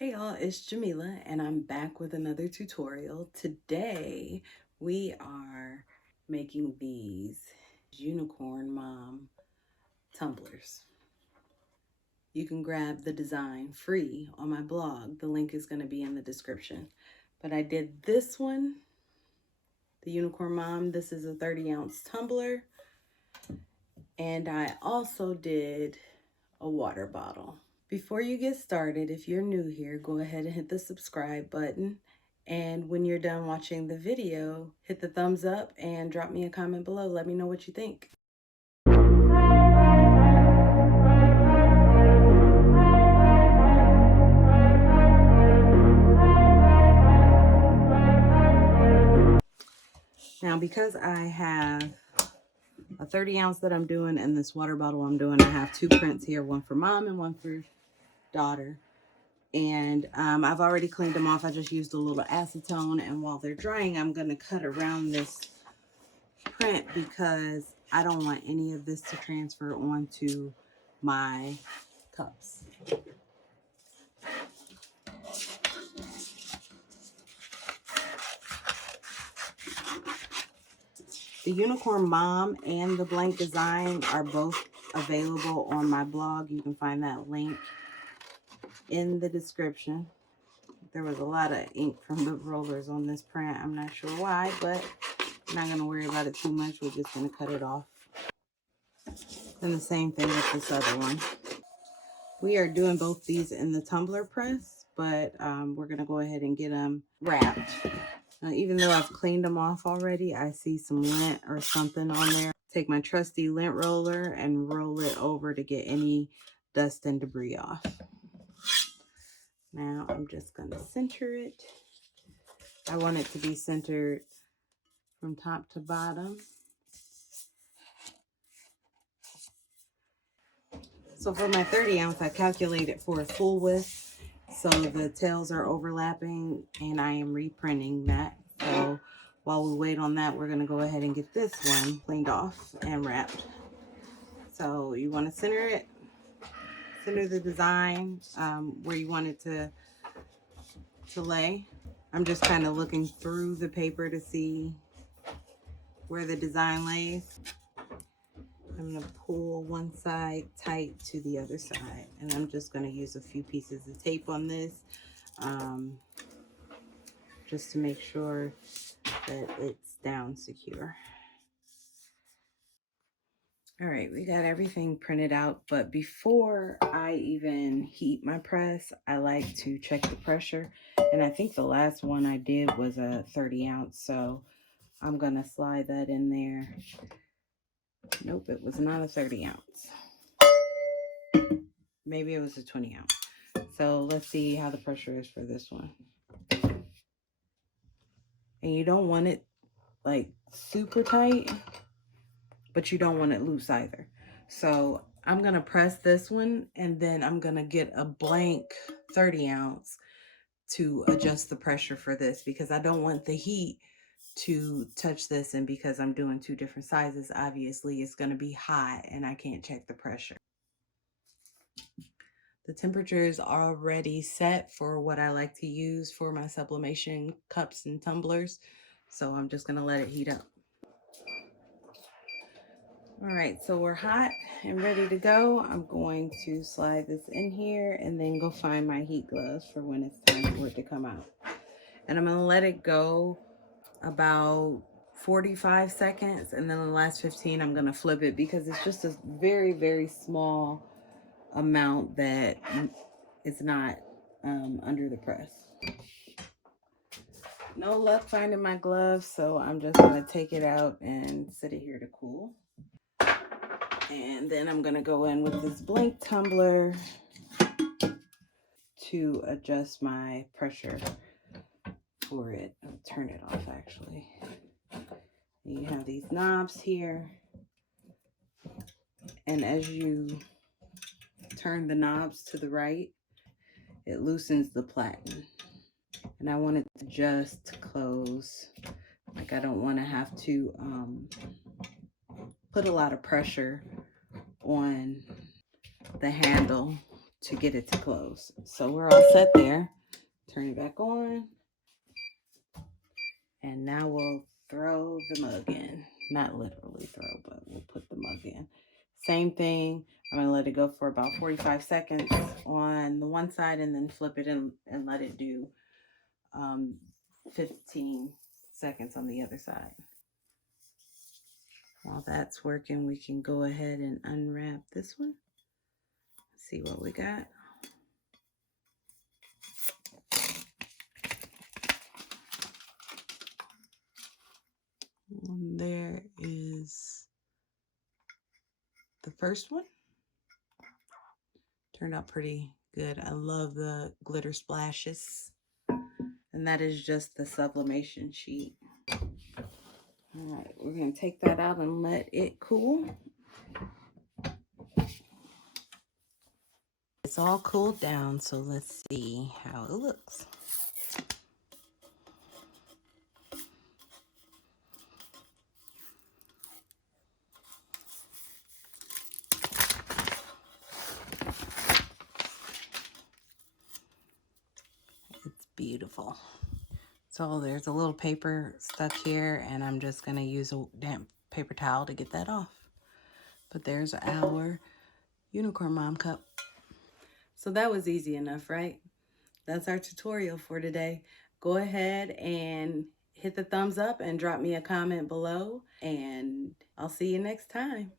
Hey y'all, it's Jamila and I'm back with another tutorial. Today we are making these unicorn mom tumblers. You can grab the design free on my blog. The link is going to be in the description. But I did this one, the unicorn mom. This is a 30-ounce tumbler. And I also did a water bottle. Before you get started, if you're new here, go ahead and hit the subscribe button. And when you're done watching the video, hit the thumbs up and drop me a comment below. Let me know what you think. Now, because I have a 30-ounce that I'm doing and this water bottle I'm doing, I have two prints here, one for mom and one for daughter. And I've already cleaned them off. I just used a little acetone, and while they're drying, I'm going to cut around this print because I don't want any of this to transfer onto my cups. The Unicorn Mom and the blank design are both available on my blog. You can find that link in the description. There was a lot of ink from the rollers on this print. I'm not sure why, but I'm not going to worry about it too much. We're just going to cut it off. And the same thing with this other one. We are doing both these in the tumbler press, but we're going to go ahead and get them wrapped. Even though I've cleaned them off already, I see some lint or something on there. Take my trusty lint roller and roll it over to get any dust and debris off. Now I'm just going to center it. I want it to be centered from top to bottom. So for my 30-ounce, I calculated for a full width. So the tails are overlapping and I am reprinting that. So while we wait on that, we're going to go ahead and get this one cleaned off and wrapped. So you want to center it, center the design where you want it to lay. I'm just kind of looking through the paper to see where the design lays. I'm going to pull one side tight to the other side, and I'm just going to use a few pieces of tape on this just to make sure that it's down secure. All right, we got everything printed out, but before I even heat my press, I like to check the pressure. And I think the last one I did was a 30-ounce, so I'm going to slide that in there. Nope, it was not a 30-ounce. Maybe it was a 20-ounce. So let's see how the pressure is for this one. And you don't want it like super tight, but you don't want it loose either. So I'm going to press this one, and then I'm going to get a blank 30-ounce to adjust the pressure for this, because I don't want the heat to touch this. And because I'm doing two different sizes, obviously it's going to be hot and I can't check the pressure. The temperature is already set for what I like to use for my sublimation cups and tumblers. So I'm just going to let it heat up. All right, so we're hot and ready to go. I'm going to slide this in here and then go find my heat gloves for when it's time for it to come out. And I'm gonna let it go about 45 seconds, and then the last 15 I'm gonna flip it, because it's just a very, very small amount that is not under the press. No luck finding my gloves, so I'm just gonna take it out and sit it here to cool. And then I'm gonna go in with this blank tumbler to adjust my pressure for it. I'll turn it off actually. You have these knobs here, and as you turn the knobs to the right, it loosens the platen. And I want it to just close. Like, I don't want to have to put a lot of pressure on the handle to get it to close. So we're all set there. Turn it back on. And now we'll throw the mug in. Not literally throw, but we'll put the mug in. Same thing. I'm going to let it go for about 45 seconds on the one side and then flip it and let it do 15 seconds on the other side. While that's working, we can go ahead and unwrap this one. See what we got. And there is the first one. Turned out pretty good. I love the glitter splashes. And that is just the sublimation sheet. All right, we're going to take that out and let it cool. It's all cooled down, so let's see how it looks. It's beautiful. So there's a little paper stuck here, and I'm just going to use a damp paper towel to get that off. But there's our unicorn mom cup. So that was easy enough, right? That's our tutorial for today. Go ahead and hit the thumbs up and drop me a comment below, and I'll see you next time.